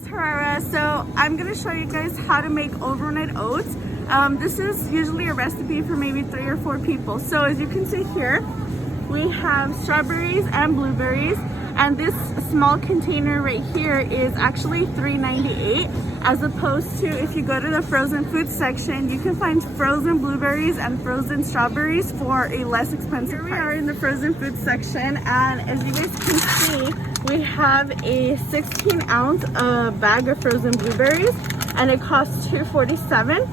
Miss Herrera. So I'm gonna show you guys how to make overnight oats. This is usually a recipe for maybe 3 or 4 people. So as you can see here, we have strawberries and blueberries, and this small container right here is actually $3.98, as opposed to if you go to the frozen food section, you can find frozen blueberries and frozen strawberries for a less expensive price. Here we are in the frozen food section, and as you guys can see, we have a 16-ounce bag of frozen blueberries, and it costs $2.47.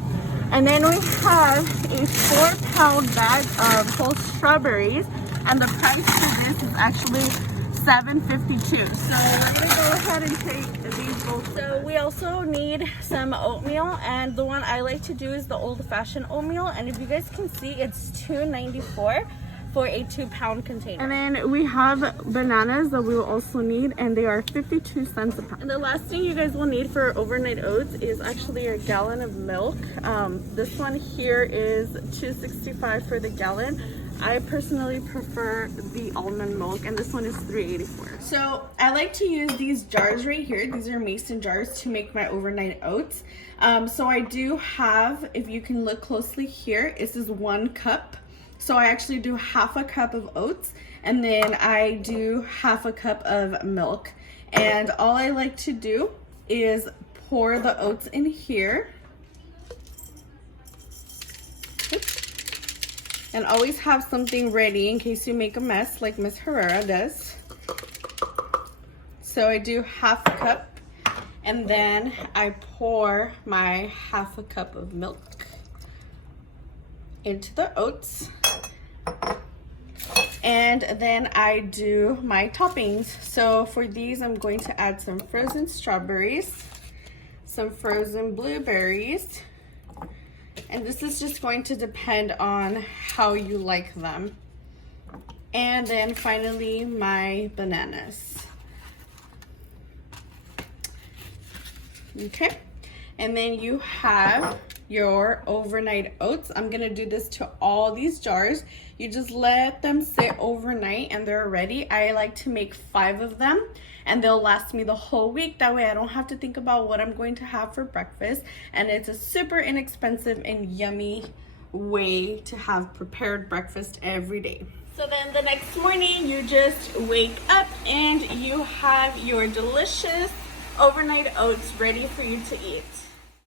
And then we have a 4-pound bag of whole strawberries, and the price for this is actually $7.52. So we're gonna go ahead and take these both. So we also need some oatmeal, and the one I like to do is the old-fashioned oatmeal. And if you guys can see, it's $2.94 for a 2-pound container. And then we have bananas that we will also need, and they are 52 cents a pound. And the last thing you guys will need for overnight oats is actually a gallon of milk. This one here is $2.65 for the gallon. I personally prefer the almond milk, and this one is $3.84. So I like to use these jars right here. These are mason jars to make my overnight oats. So I do have, if you can look closely here, this is 1 cup. So I actually do half a cup of oats, and then I do half a cup of milk. And all I like to do is pour the oats in here. And always have something ready in case you make a mess like Miss Herrera does. So I do half a cup, and then I pour my half a cup of milk into the oats. And then I do my toppings. So for these, I'm going to add some frozen strawberries, some frozen blueberries, and this is just going to depend on how you like them. And then finally, my bananas. Okay, and then you have your overnight oats. I'm gonna do this to all these jars. You just let them sit overnight and they're ready. I like to make 5 of them, and they'll last me the whole week. That way I don't have to think about what I'm going to have for breakfast, and it's a super inexpensive and yummy way to have prepared breakfast every day. So then the next morning, you just wake up and you have your delicious overnight oats ready for you to eat.